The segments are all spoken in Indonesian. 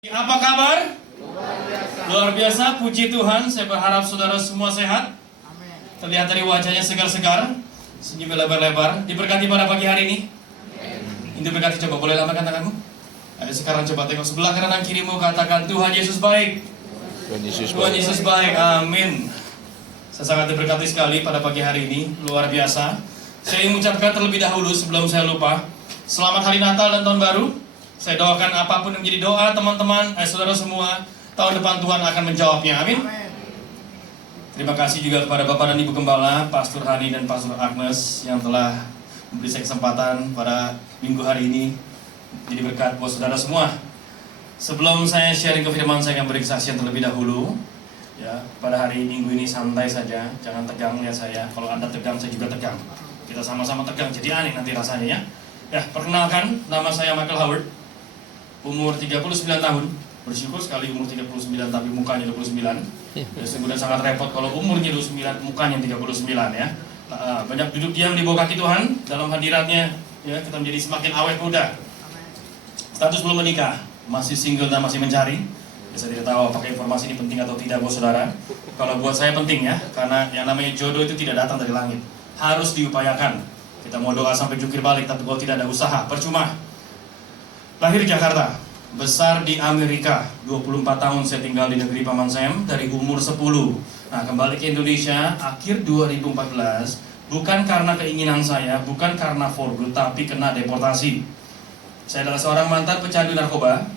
Apa kabar? Luar biasa, puji Tuhan. Saya berharap saudara semua sehat. Terlihat dari wajahnya segar-segar, senyum lebar-lebar. Diberkati pada pagi hari ini. Ini berkati, coba boleh lambaikan tanganmu. Ayo sekarang coba tengok sebelah kanan dan kirimu, katakan Tuhan Yesus baik. Tuhan Yesus baik, amin. Saya sangat diberkati sekali pada pagi hari ini, luar biasa. Saya ingin mengucapkan terlebih dahulu sebelum saya lupa, selamat hari Natal dan Tahun Baru. Saya doakan apapun yang menjadi doa teman-teman, saudara semua, tahun depan Tuhan akan menjawabnya, amin. Terima kasih juga kepada Bapak dan Ibu Gembala, Pastor Hani dan Pastor Agnes yang telah memberi saya kesempatan pada minggu hari ini jadi berkat buat saudara semua. Sebelum saya sharing ke firman, saya akan beri kesaksian terlebih dahulu. Ya, pada hari Minggu ini santai saja, jangan tegang lihat saya. Kalau Anda tegang, saya juga tegang. Kita sama-sama tegang, jadi aneh nanti rasanya ya. Ya, perkenalkan, nama saya Michael Howard. Umur 39 tahun, bersyukur sekali umur 39 tapi mukanya 29. Ya, sudah sangat repot kalau umurnya 29, mukanya 39 ya. Banyak duduk diam di bawah kaki Tuhan dalam hadiratnya, ya, kita menjadi semakin awet muda. Status belum menikah, masih single dan masih mencari. Ya, saya tidak tahu apakah informasi ini penting atau tidak buat saudara. Kalau buat saya penting ya, karena yang namanya jodoh itu tidak datang dari langit, harus diupayakan. Kita mau doa sampai jungkir balik, tapi kalau tidak ada usaha, percuma. Lahir di Jakarta, besar di Amerika, 24 tahun saya tinggal di negeri Paman Sam dari umur 10. Nah, kembali ke Indonesia akhir 2014, bukan karena keinginan saya, bukan karena for good, tapi kena deportasi. Saya adalah seorang mantan pecandu narkoba,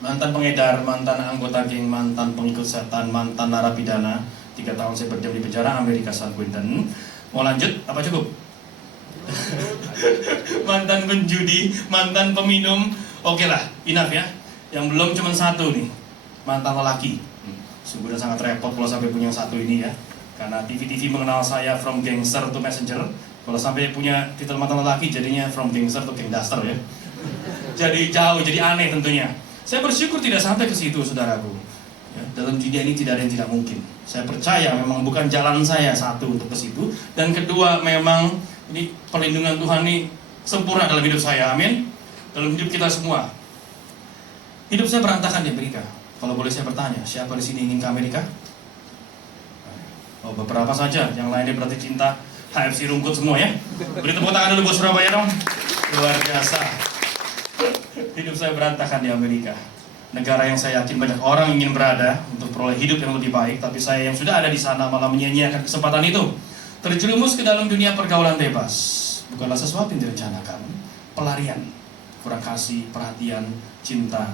mantan pengedar, mantan anggota geng, mantan pengikut setan, mantan narapidana. 3 tahun saya berdiam di penjara Amerika San Quentin. Mau lanjut? Apa cukup? Mantan penjudi, mantan peminum. Oke lah, enough ya. Yang belum cuma satu nih, mantan lelaki. Sungguh udah sangat repot kalau sampai punya satu ini ya. Karena TV-TV mengenal saya from gangster to messenger. Kalau sampai punya titel mantan lelaki, jadinya from gangster to gangster ya. Jadi jauh, jadi aneh tentunya. Saya bersyukur tidak sampai ke situ, saudaraku. Ya, dalam dunia ini tidak ada yang tidak mungkin. Saya percaya memang bukan jalan saya satu untuk ke situ, dan kedua memang ini perlindungan Tuhan ini sempurna dalam hidup saya, amin. Dalam hidup kita semua. Hidup saya berantakan di Amerika. Kalau boleh saya bertanya, siapa di sini ingin ke Amerika? Oh, beberapa saja. Yang lainnya berarti cinta HFC Rungkut semua ya. Beri tepuk tangan dulu buat Surabaya dong. Luar biasa. Hidup saya berantakan di Amerika. Negara yang saya yakin banyak orang ingin berada untuk peroleh hidup yang lebih baik, tapi saya yang sudah ada di sana malah menyia-nyiakan kesempatan itu. Terjerumus ke dalam dunia pergaulan bebas. Bukanlah sesuatu yang direncanakan. Pelarian. Kurang kasih, perhatian, cinta.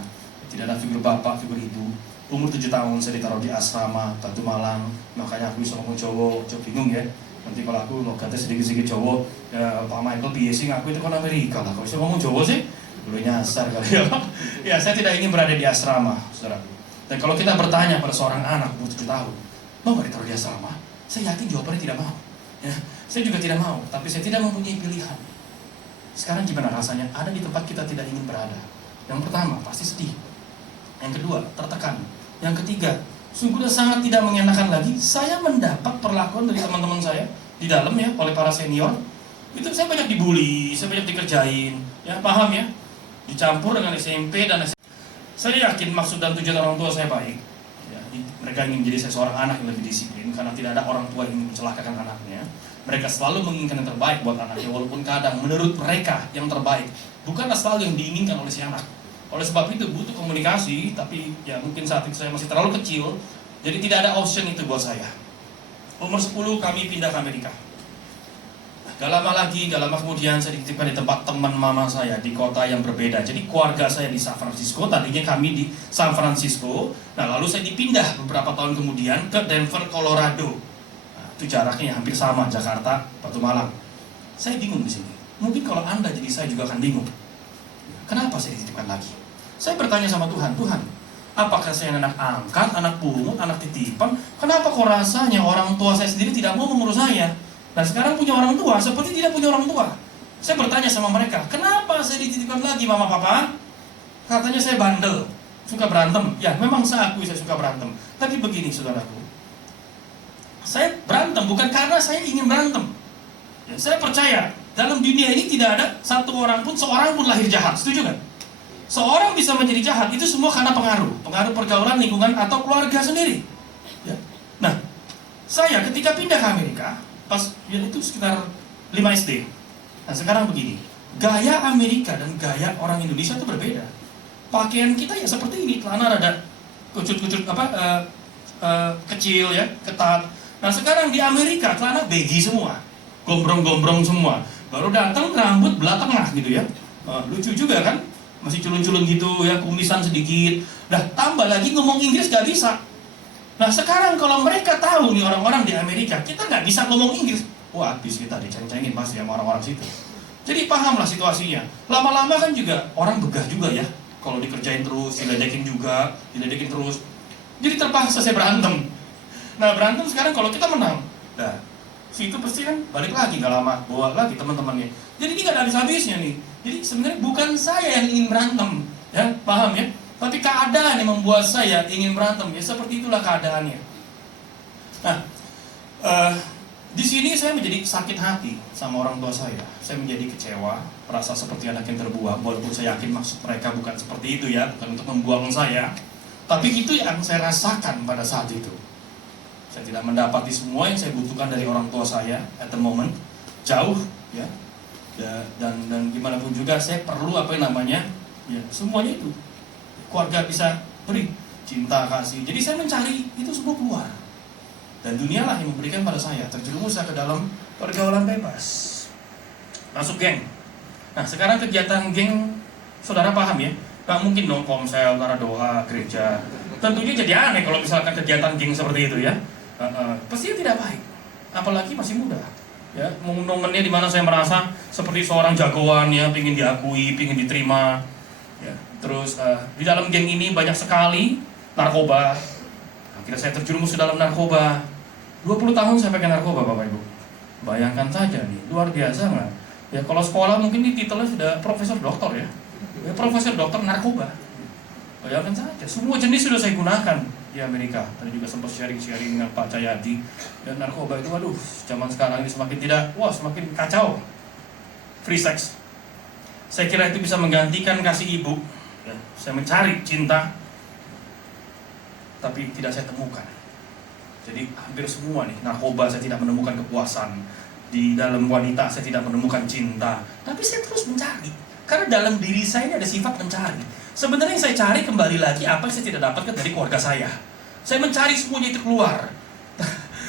Tidak ada figur bapak, figur ibu. Umur 7 tahun saya ditaruh di asrama Batu Malang. Makanya aku bisa ngomong cowok bingung ya. Nanti kalau aku logatnya sedikit-sedikit cowok, ya Pak Michael biasa ngaku itu kan Amerika lah. Kalau bisa ngomong cowok sih, dulu nyasar kali ya. Ya, saya tidak ingin berada di asrama, saudaraku. Dan kalau kita bertanya pada seorang anak umur 7 tahun, mau nggak ditaruh di asrama? Saya yakin jawabannya tidak mau. Ya, saya juga tidak mau, tapi saya tidak mempunyai pilihan. Sekarang gimana rasanya ada di tempat kita tidak ingin berada? Yang pertama, pasti sedih. Yang kedua, tertekan. Yang ketiga, sungguh sangat tidak mengenakan lagi. Saya mendapat perlakuan dari teman-teman saya di dalam ya, oleh para senior. Itu saya banyak dibully, saya banyak dikerjain. Ya, paham ya? Dicampur dengan SMP dan SMP. Saya yakin maksud dan tujuan orang tua saya baik. Ya, mereka ingin menjadi seorang anak yang lebih disiplin, karena tidak ada orang tua yang ingin mencelakakan anaknya. Mereka selalu menginginkan yang terbaik buat anaknya, walaupun kadang menurut mereka yang terbaik bukanlah selalu yang diinginkan oleh si anak. Oleh sebab itu butuh komunikasi, tapi ya mungkin saat itu saya masih terlalu kecil, jadi tidak ada option itu buat saya. Umur 10 kami pindah ke Amerika. Gak lama kemudian saya dititipkan di tempat teman mama saya di kota yang berbeda. Jadi keluarga saya di San Francisco, tadinya kami di San Francisco. Nah, lalu saya dipindah beberapa tahun kemudian ke Denver, Colorado. Itu jaraknya hampir sama, Jakarta, Batu Malang. Saya bingung di sini. Mungkin kalau Anda jadi saya juga akan bingung. Kenapa saya dititipkan lagi? Saya bertanya sama Tuhan, Tuhan, apakah saya anak angkat, anak pungut, anak titipan? Kenapa kok rasanya orang tua saya sendiri tidak mau mengurus saya? Dan sekarang punya orang tua, seperti tidak punya orang tua. Saya bertanya sama mereka, kenapa saya dititipkan lagi mama papa? Katanya saya bandel, suka berantem. Ya, memang saya akui saya suka berantem. Tapi begini saudaraku, saya berantem bukan karena saya ingin berantem. Ya, saya percaya dalam dunia ini tidak ada satu orang pun, seorang pun lahir jahat. Setuju kan? Seorang bisa menjadi jahat itu semua karena pengaruh pergaulan, lingkungan, atau keluarga sendiri. Ya. Nah, saya ketika pindah ke Amerika, pas ya itu sekitar 5 SD. Nah sekarang begini, gaya Amerika dan gaya orang Indonesia itu berbeda. Pakaian kita ya seperti ini, celana rada kucut-kucut kecil ya, ketat. Nah sekarang di Amerika celana baggy semua, gombrong-gombrong semua. Baru datang rambut belah tengah gitu ya. Lucu juga kan? Masih culun-culun gitu ya, kumisan sedikit. Nah tambah lagi ngomong Inggris gak bisa. Nah sekarang kalau mereka tahu nih orang-orang di Amerika, kita nggak bisa ngomong Inggris, wah habis kita diceng-cengin pasti sama orang-orang situ. Jadi pahamlah situasinya. Lama-lama kan juga orang begah juga ya. Kalau dikerjain terus, diledekin terus. Jadi terpaksa saya berantem. Nah berantem sekarang kalau kita menang, nah situ pasti kan balik lagi gak lama, bawa lagi teman-temannya. Jadi ini gak ada habis-habisnya nih. Jadi sebenarnya bukan saya yang ingin berantem, ya paham ya? Tapi keadaan yang membuat saya ingin berantem, ya seperti itulah keadaannya. Nah, di sini saya menjadi sakit hati sama orang tua saya. Saya menjadi kecewa, merasa seperti anak yang terbuang. Walaupun saya yakin maksud mereka bukan seperti itu ya, bukan untuk membuang saya. Tapi itu yang saya rasakan pada saat itu. Saya tidak mendapati semua yang saya butuhkan dari orang tua saya at the moment. Jauh ya. Dan gimana pun juga saya perlu apa yang namanya ya semuanya itu. Keluarga bisa beri cinta, kasih. Jadi saya mencari itu semua keluar. Dan dunialah yang memberikan pada saya, terjerumus ke dalam pergaulan bebas. Masuk geng. Nah sekarang kegiatan geng, saudara paham ya? Gak mungkin dong komsel, karena doa, gereja. Tentunya jadi aneh kalau misalkan kegiatan geng seperti itu ya. Pasti tidak baik. Apalagi masih muda. Ya, momennya di mana saya merasa seperti seorang jagoan ya, pingin diakui, pingin diterima. Ya, terus di dalam geng ini banyak sekali narkoba. Akhirnya saya terjerumus ke dalam narkoba. 20 tahun saya pakai narkoba Bapak Ibu. Bayangkan saja nih, luar biasa nggak? Ya kalau sekolah mungkin di titelnya sudah profesor doktor ya. Profesor doktor narkoba. Bayangkan saja, semua jenis sudah saya gunakan di Amerika. Tadi juga sempat sharing-sharing dengan Pak Cahyadi. Dan narkoba itu, waduh, zaman sekarang ini semakin semakin kacau. Free sex. Saya kira itu bisa menggantikan kasih ibu. Ya, saya mencari cinta, tapi tidak saya temukan. Jadi hampir semua nih, narkoba saya tidak menemukan kepuasan. Di dalam wanita saya tidak menemukan cinta. Tapi saya terus mencari. Karena dalam diri saya ini ada sifat mencari. Sebenarnya yang saya cari kembali lagi apa yang saya tidak dapatkan dari keluarga saya. Saya mencari semuanya itu keluar.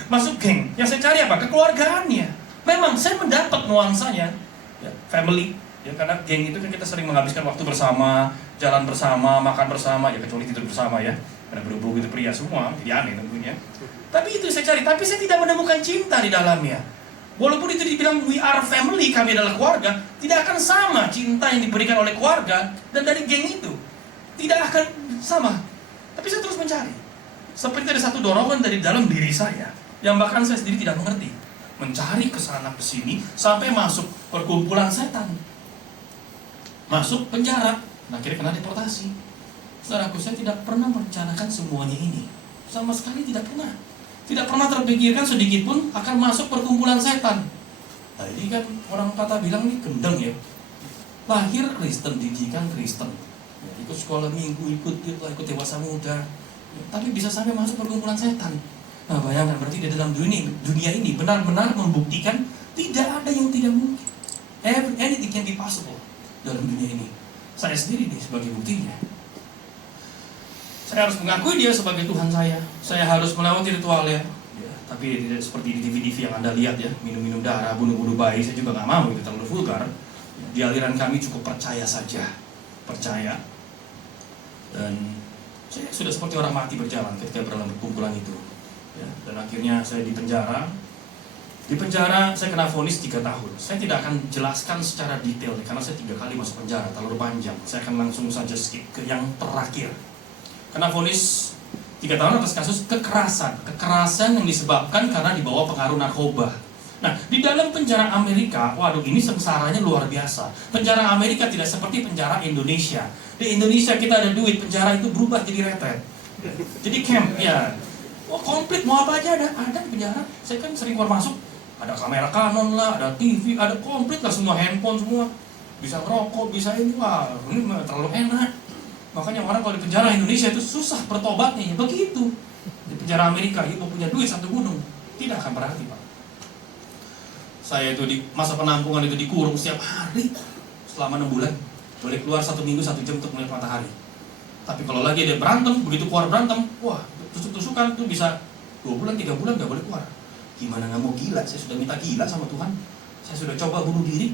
Masuk geng. Yang saya cari apa? Kekeluargaannya. Memang saya mendapat nuansanya. Ya, family. Ya, karena geng itu kan kita sering menghabiskan waktu bersama, jalan bersama, makan bersama, ya kecuali tidur bersama ya. Karena berhubung itu pria semua, jadi aneh tentunya. Tapi itu saya cari, tapi saya tidak menemukan cinta di dalamnya. Walaupun itu dibilang we are family, kami adalah keluarga, tidak akan sama cinta yang diberikan oleh keluarga dan dari geng itu. Tidak akan sama. Tapi saya terus mencari. Seperti ada satu dorongan dari dalam diri saya, yang bahkan saya sendiri tidak mengerti. Mencari kesana kesini sampai masuk perkumpulan setan. Masuk penjara, akhirnya kena deportasi. Saudaraku, saya tidak pernah merencanakan semuanya ini. Sama sekali tidak pernah. Tidak pernah terpikirkan sedikit pun akan masuk perkumpulan setan. Nah ini kan orang kata bilang nih gendeng ya. Lahir Kristen, didikan Kristen. Ya, ikut sekolah minggu, ikut dewasa muda. Ya, tapi bisa sampai masuk perkumpulan setan. Nah bayangkan berarti di dalam dunia ini benar-benar membuktikan tidak ada yang tidak mungkin. Anything can be possible dalam dunia ini. Saya sendiri nih sebagai buktinya. Saya harus mengakui dia sebagai Tuhan saya. Saya harus melewati ritualnya. Ya, tapi tidak seperti di TV-TV yang Anda lihat ya, minum-minum darah, bunuh-bunuh bayi. Saya juga nggak mau itu terlalu vulgar. Di aliran kami cukup percaya saja, percaya. Dan saya sudah seperti orang mati berjalan ketika dalam perkumpulan itu. Ya, dan akhirnya saya di penjara. Di penjara saya kena vonis 3 tahun. Saya tidak akan jelaskan secara detail karena saya 3 kali masuk penjara, terlalu panjang. Saya akan langsung saja skip ke yang terakhir. Kena vonis 3 tahun atas kasus kekerasan yang disebabkan karena dibawa pengaruh narkoba. Nah, di dalam penjara Amerika, waduh ini sengsaranya luar biasa. Penjara Amerika tidak seperti penjara Indonesia. Di Indonesia kita ada duit, penjara itu berubah jadi retret. Jadi camp, ya. Wah komplit, mau apa aja ada di penjara. Saya kan sering keluar masuk, ada kamera Canon lah, ada TV, ada komplit lah semua, handphone semua. bisa ngerokok, bisa ini, wah ini terlalu enak. Makanya orang kalau di penjara Indonesia itu susah bertobatnya, begitu. Di penjara Amerika, ibu punya duit satu gunung, tidak akan berarti Pak. Saya itu di masa penampungan itu dikurung setiap hari selama 6 bulan. Boleh keluar 1 minggu 1 jam untuk melihat matahari. Tapi kalau lagi dia berantem, begitu keluar berantem, wah tusuk-tusukan tuh bisa 2 bulan, 3 bulan gak boleh keluar. Gimana gak mau gila? Saya sudah minta gila sama Tuhan. Saya sudah coba bunuh diri,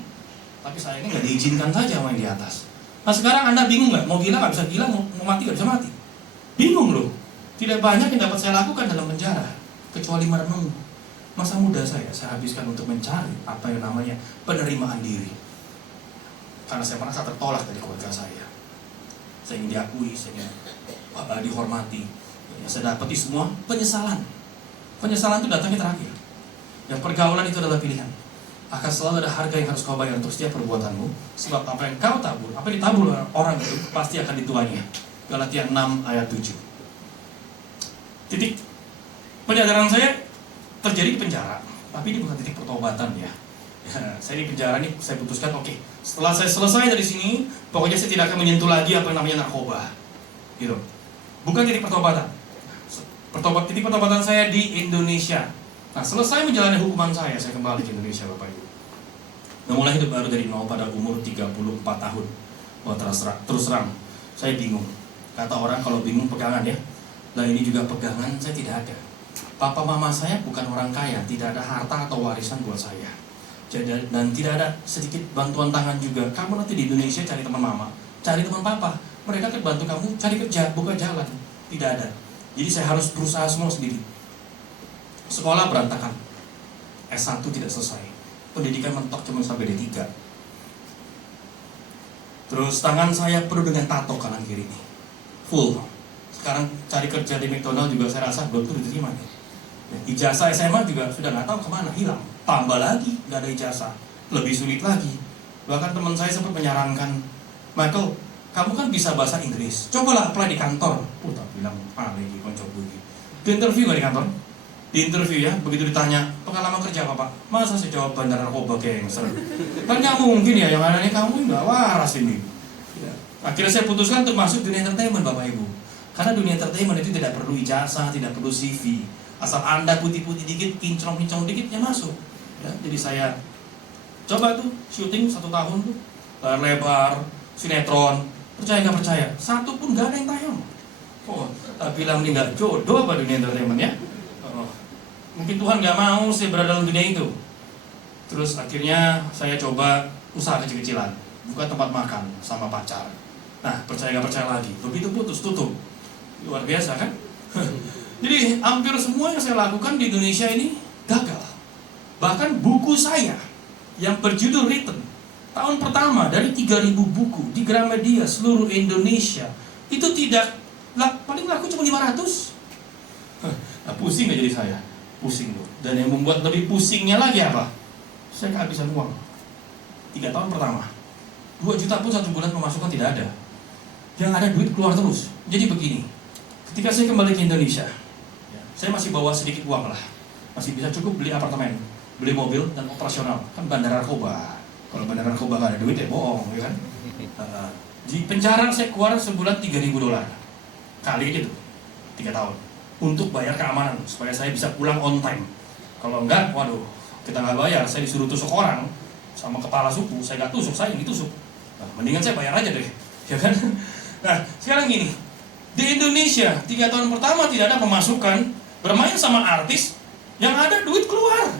tapi sayangnya gak diizinkan saja sama yang di atas. Nah sekarang Anda bingung gak? Mau gila gak bisa gila, mau mati gak bisa mati. Bingung loh. Tidak banyak yang dapat saya lakukan dalam penjara, kecuali merenung. Masa muda saya habiskan untuk mencari apa yang namanya penerimaan diri. Karena saya merasa tertolak dari keluarga saya. Saya ingin diakui, saya ingin dihormati. Yang saya dapati semua penyesalan. Penyesalan itu datangnya terakhir. Yang pergaulan itu adalah pilihan. Akan selalu ada harga yang harus kau bayar untuk setiap perbuatanmu. Sebab apa yang kau tabur, apa yang ditabur orang itu pasti akan dituainya. Galatia 6 ayat 7. Titik penyadaran saya terjadi di penjara, tapi ini bukan titik pertobatan ya. Saya di penjara nih, saya putuskan oke, setelah saya selesai dari sini, pokoknya saya tidak akan menyentuh lagi apa yang namanya narkoba, gitu. Bukan titik pertobatan. Titik pertobatan saya di Indonesia. Nah, selesai menjalani hukuman saya kembali ke Indonesia, Bapak Ibu. Memulai hidup baru dari nol pada umur 34 tahun. Wah, terus terang, saya bingung. Kata orang kalau bingung pegangan ya. Nah ini juga pegangan saya tidak ada. Papa mama saya bukan orang kaya, tidak ada harta atau warisan buat saya. Dan tidak ada sedikit bantuan tangan juga. Kamu nanti di Indonesia cari teman mama, cari teman papa. Mereka akan bantu kamu cari kerja, buka jalan. Tidak ada. Jadi saya harus berusaha semua sendiri. Sekolah berantakan. S1 tidak selesai. Pendidikan mentok cuma sampai D3. Terus tangan saya penuh dengan tato kanan kiri ini. Full. Sekarang cari kerja di McDonald juga saya rasa belum diterima nih. Ijazah SMA juga sudah nggak tahu kemana, hilang. Tambah lagi, nggak ada ijazah. Lebih sulit lagi. Bahkan teman saya sempat menyarankan, Michael, kamu kan bisa bahasa Inggris, cobalah apply di kantor. Tak bilang, lagi koncok gue. Di interview nggak di kantor? Di interview ya, begitu ditanya, pengalaman kerja apa Pak? Masa sih jawab bandar narkoba gangster? Kan nggak mungkin ya, yang ada nih kamu nggak waras ini. Akhirnya saya putuskan untuk masuk dunia entertainment Bapak Ibu. Karena dunia entertainment itu tidak perlu ijazah, tidak perlu CV. Asal Anda putih-putih dikit, kinclong-kinclong dikit, ya masuk. Ya, jadi saya coba tuh syuting 1 tahun tuh, layar lebar, sinetron. Percaya nggak percaya, satu pun nggak ada yang tayang. Oh, tak bilang ini nggak jodoh apa dunia entertainment ya? Mungkin Tuhan nggak mau saya berada dalam dunia itu. Terus akhirnya saya coba usaha kecil-kecilan, buka tempat makan sama pacar. Nah, percaya nggak percaya lagi, begitu putus tutup. Luar biasa kan? Jadi hampir semua yang saya lakukan di Indonesia ini gagal. Bahkan buku saya yang berjudul Written, tahun pertama dari 3.000 buku di Gramedia seluruh Indonesia, itu tidak, paling laku cuma 500. Nah, pusing gak jadi saya? Pusing loh. Dan yang membuat lebih pusingnya lagi apa? Saya kehabisan uang. 3 tahun pertama 2 juta pun 1 bulan pemasukan tidak ada. Yang ada duit keluar terus. Jadi begini, ketika saya kembali ke Indonesia, saya masih bawa sedikit uang lah, masih bisa cukup beli apartemen, beli mobil, dan operasional. Kan bandar narkoba. Kalau bandar narkoba gak ada duit ya bohong, ya kan? Di penjara saya keluar sebulan $3.000 kali itu 3 tahun untuk bayar keamanan supaya saya bisa pulang on time. Kalau enggak, waduh, kita nggak bayar, saya disuruh tusuk orang sama kepala suku, saya nggak tusuk, saya yang ditusuk. Nah, mendingan saya bayar aja deh, ya kan? Nah, sekarang gini, di Indonesia 3 tahun pertama tidak ada pemasukan, bermain sama artis, yang ada duit keluar.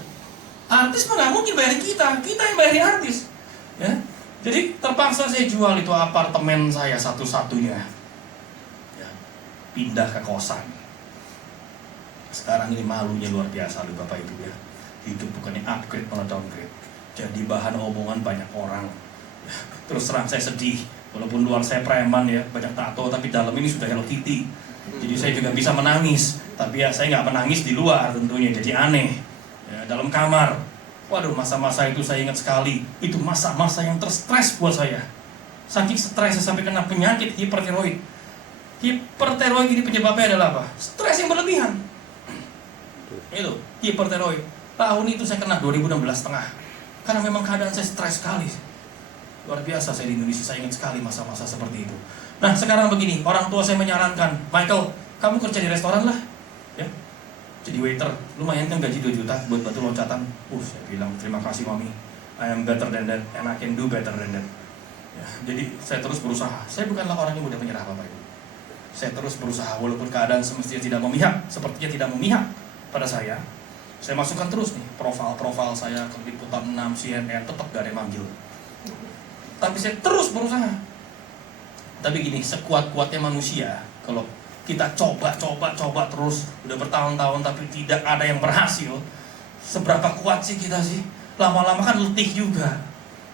Artis mana mungkin bayarin kita yang bayarin artis, ya. Jadi terpaksa saya jual itu apartemen saya satu-satunya, ya, pindah ke kosan. Sekarang ini malunya luar biasa loh Bapak Ibu ya. Hidup bukannya upgrade malah downgrade. Jadi bahan omongan banyak orang. Terus terang saya sedih. Walaupun luar saya preman ya, banyak tato, tapi dalam ini sudah Hello Kitty. Jadi saya juga bisa menangis. Tapi ya saya nggak menangis di luar tentunya, jadi aneh. Ya, dalam kamar. Waduh, masa-masa itu saya ingat sekali. Itu masa-masa yang terstres buat saya. Saking stres saya sampai kena penyakit hipertiroid. Hipertiroid ini penyebabnya adalah apa? Stres yang berlebihan. Itu hipertiroid. Tahun itu saya kena 2016 setengah. Karena memang keadaan saya stres sekali. Luar biasa saya di Indonesia, saya ingat sekali masa-masa seperti itu. Nah sekarang begini, orang tua saya menyarankan, Michael, kamu kerja di restoran lah, ya, jadi waiter, lumayan kan gaji 2 juta buat batu loncatan. Saya bilang terima kasih mami, I am better than that and I can do better than that. Ya, jadi saya terus berusaha. Saya bukanlah orang yang mudah menyerah Bapak Ibu. Saya terus berusaha walaupun keadaan semestinya tidak memihak, sepertinya tidak memihak pada saya. Saya masukkan terus nih profil saya ke Liputan 6, CNN, tetap gak ada yang manggil. Tapi saya terus berusaha. Tapi gini, sekuat-kuatnya manusia, kalau kita coba terus, udah bertahun-tahun tapi tidak ada yang berhasil, seberapa kuat sih kita sih? Lama-lama kan letih juga,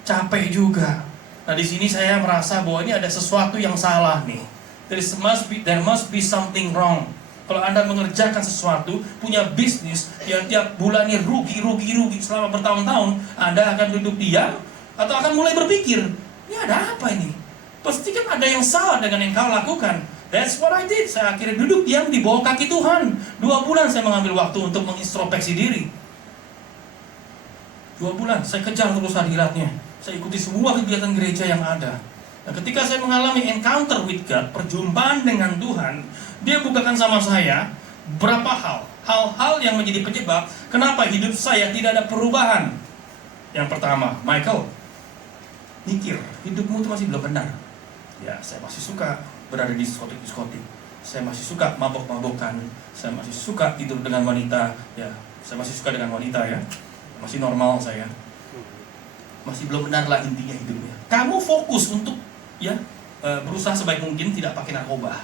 capek juga. Nah di sini saya merasa bahwa ini ada sesuatu yang salah nih. There must be something wrong. Kalau Anda mengerjakan sesuatu, punya bisnis yang tiap bulannya rugi selama bertahun-tahun, Anda akan duduk diam atau akan mulai berpikir, ini ada apa ini? Pasti kan ada yang salah dengan yang kau lakukan. That's what I did. Saya akhirnya duduk diam di bawah kaki Tuhan. 2 bulan saya mengambil waktu untuk mengintrospeksi diri. 2 bulan saya kejar terus hadiratnya. Saya ikuti semua kegiatan gereja yang ada. Nah, ketika saya mengalami encounter with God, perjumpaan dengan Tuhan, Dia bukakan sama saya berapa hal-hal yang menjadi penyebab kenapa hidup saya tidak ada perubahan. Yang pertama, Michael, mikir, hidupmu itu masih belum benar. Ya, saya masih suka berada di diskotik. Saya masih suka mabok-mabokan. Saya masih suka tidur dengan wanita. Ya, saya masih suka dengan wanita ya. Masih normal saya. Masih belum benar lah intinya hidupnya. Kamu fokus untuk berusaha sebaik mungkin tidak pakai narkoba.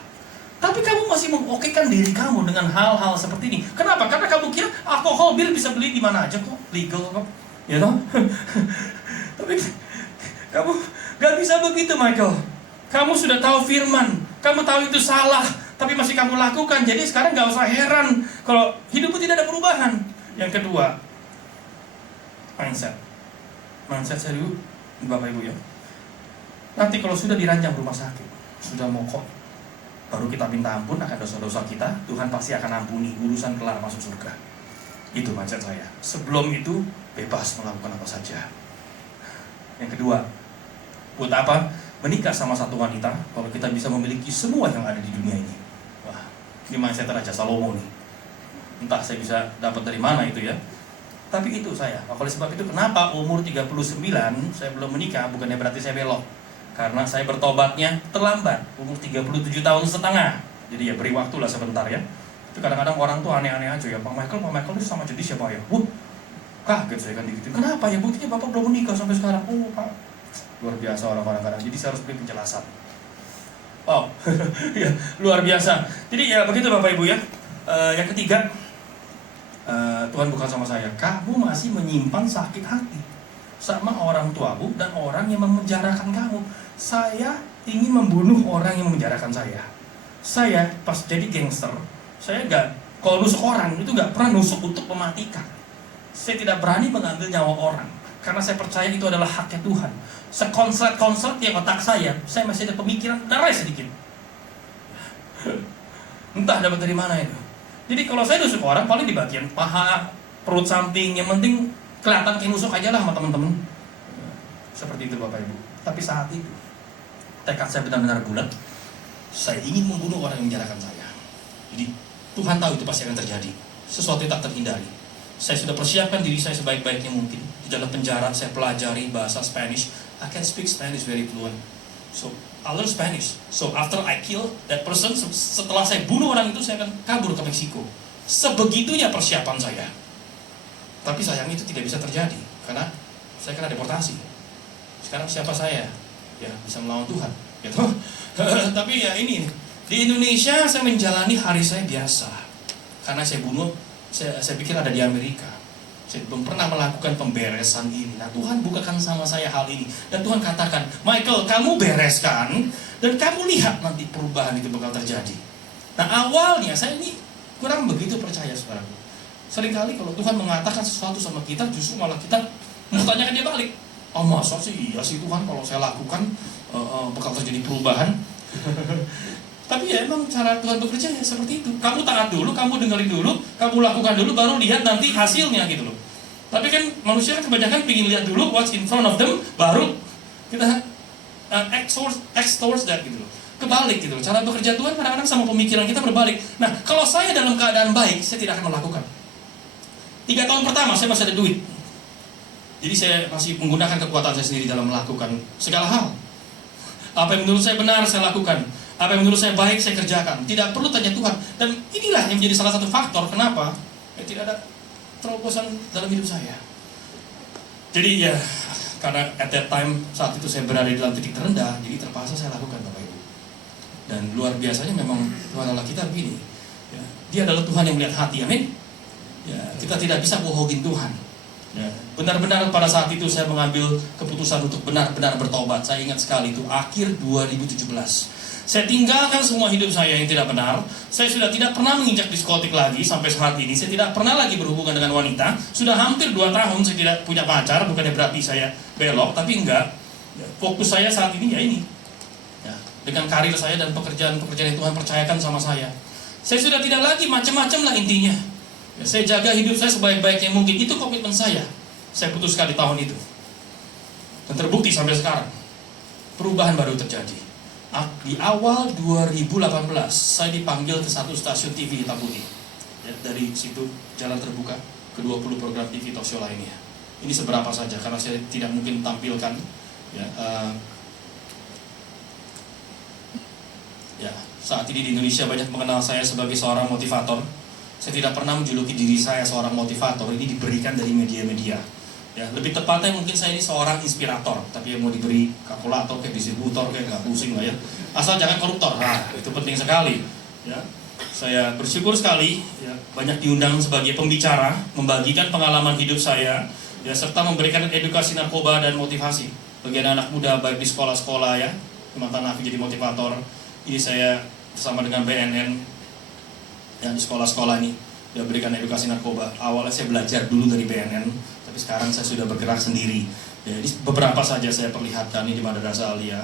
Tapi kamu masih mengokekan diri kamu dengan hal-hal seperti ini. Kenapa? Karena kamu kira alkohol bir bisa beli di mana aja kok, legal kok. Ya toh? Tapi kamu gak bisa begitu, Michael. Kamu sudah tahu firman, kamu tahu itu salah, tapi masih kamu lakukan. Jadi sekarang gak usah heran kalau hidupmu tidak ada perubahan. Yang kedua, mindset saya dulu, Bapak Ibu ya. Nanti kalau sudah diranjang rumah sakit, sudah mokok, baru kita minta ampun akan dosa-dosa kita, Tuhan pasti akan ampuni, urusan kelar masuk surga. Itu mindset saya. Sebelum itu, bebas melakukan apa saja. Yang kedua, buat apa? Menikah sama satu wanita kalau kita bisa memiliki semua yang ada di dunia ini. Wah, ini mindset Raja Salomo nih. Entah saya bisa dapat dari mana itu ya. Tapi itu saya. Oleh sebab itu kenapa umur 39 saya belum menikah, bukannya berarti saya belok. Karena saya bertobatnya terlambat, umur 37 tahun setengah. Jadi ya beri waktu lah sebentar ya. Itu kadang-kadang orang tuh aneh-aneh aja ya. Pak Michael itu sama jenis siapa ya? Kaget saya kan gitu. Kenapa ya? Buktinya Bapak belum menikah sampai sekarang. Pak, luar biasa orang-orang kadang. Jadi saya harus beri penjelasan. Wow, ya luar biasa. Jadi ya begitu Bapak Ibu ya. Yang ketiga, Tuhan bukan sama saya. Kamu masih menyimpan sakit hati sama orang tuamu dan orang yang memenjarakan kamu. Saya ingin membunuh orang yang memenjarakan saya. Saya pas jadi gangster, saya kalau nusuk orang itu gak pernah nusuk untuk mematikan. Saya tidak berani mengambil nyawa orang karena saya percaya itu adalah haknya Tuhan. Sekonslet yang otak saya masih ada pemikiran darah sedikit. Entah dapat dari mana itu. Jadi kalau saya nusuk orang paling di bagian paha, perut samping, yang penting kelihatan kayak nusuk aja lah sama teman-teman. Seperti itu Bapak Ibu. Tapi saat itu tekad saya benar-benar bulat. Saya ingin membunuh orang yang menjarakan saya. Jadi Tuhan tahu itu pasti akan terjadi. Sesuatu yang tak terhindari. Saya sudah persiapkan diri saya sebaik-baiknya mungkin. Di dalam penjara saya pelajari bahasa Spanish. I can speak Spanish very fluent. So I learn Spanish. So after I kill that person, setelah saya bunuh orang itu, saya akan kabur ke Meksiko. Sebegitunya persiapan saya. Tapi sayangnya itu tidak bisa terjadi karena saya kena deportasi. Sekarang siapa saya? Ya bisa melawan Tuhan, gitu. Tapi ya ini di Indonesia saya menjalani hari saya biasa karena saya bunuh. Saya pikir ada di Amerika. Saya belum pernah melakukan pemberesan ini. Nah Tuhan bukakan sama saya hal ini. Dan Tuhan katakan, Michael, kamu bereskan dan kamu lihat nanti perubahan itu bakal terjadi. Nah awalnya saya ini kurang begitu percaya saudaraku. Seringkali kalau Tuhan mengatakan sesuatu sama kita, justru malah kita mempertanyakan dia balik. Oh masa sih, iya sih Tuhan kalau saya lakukan bakal terjadi perubahan. Tapi ya emang cara Tuhan bekerja ya seperti itu. Kamu taat dulu, kamu dengerin dulu, kamu lakukan dulu, baru lihat nanti hasilnya gitu loh. Tapi kan manusia kan kebanyakan pingin lihat dulu what's in front of them, baru Kita extort that gitu loh. Kebalik gitu loh. Cara bekerja Tuhan kadang-kadang sama pemikiran kita berbalik. Nah, kalau saya dalam keadaan baik, saya tidak akan melakukan. 3 tahun pertama saya masih ada duit. Jadi saya masih menggunakan kekuatan saya sendiri dalam melakukan segala hal. Apa yang menurut saya benar, saya lakukan. Apa yang menurut saya baik, saya kerjakan. Tidak perlu tanya Tuhan. Dan inilah yang menjadi salah satu faktor kenapa tidak ada terobosan dalam hidup saya. Jadi ya, karena at that time, saat itu saya berada di dalam titik terendah, jadi terpaksa saya lakukan Bapak Ibu. Dan luar biasanya memang Tuhan Allah kita begini. Ya, Dia adalah Tuhan yang melihat hati, amin. Ya, kita tidak bisa bohongin Tuhan. Ya, benar-benar pada saat itu saya mengambil keputusan untuk benar-benar bertobat. Saya ingat sekali itu akhir 2017. Saya tinggalkan semua hidup saya yang tidak benar. Saya sudah tidak pernah menginjak diskotik lagi sampai saat ini. Saya tidak pernah lagi berhubungan dengan wanita. Sudah hampir 2 tahun saya tidak punya pacar. Bukannya berarti saya belok, tapi enggak. Fokus saya saat ini ya ini. Ya, dengan karir saya dan pekerjaan-pekerjaan yang Tuhan percayakan sama saya. Saya sudah tidak lagi macam-macam lah intinya. Ya, saya jaga hidup saya sebaik-baiknya mungkin. Itu komitmen saya. Saya putuskan di tahun itu. Dan terbukti sampai sekarang. Perubahan baru terjadi. Di awal 2018 saya dipanggil ke satu stasiun TV hitam putih. Ya, dari situ jalan terbuka ke 20 program TV talk show lainnya. Ini seberapa saja karena saya tidak mungkin tampilkan. Ya, saat ini di Indonesia banyak mengenal saya sebagai seorang motivator. Saya tidak pernah menjuluki diri saya seorang motivator. Ini diberikan dari media-media. Ya, lebih tepatnya mungkin saya ini seorang inspirator, tapi yang mau diberi kalkulator kayak distributor kayak nggak pusing lah ya. Asal jangan koruptor, nah itu penting sekali. Ya, saya bersyukur sekali ya, banyak diundang sebagai pembicara, membagikan pengalaman hidup saya, ya serta memberikan edukasi narkoba dan motivasi bagi anak muda baik di sekolah-sekolah ya. Mantan nafi jadi motivator. Ini saya bersama dengan BNN yang di sekolah-sekolah ini ya berikan edukasi narkoba. Awalnya saya belajar dulu dari BNN. Tapi sekarang saya sudah bergerak sendiri. Jadi beberapa saja saya perlihatkan ini di Madrasah Alia,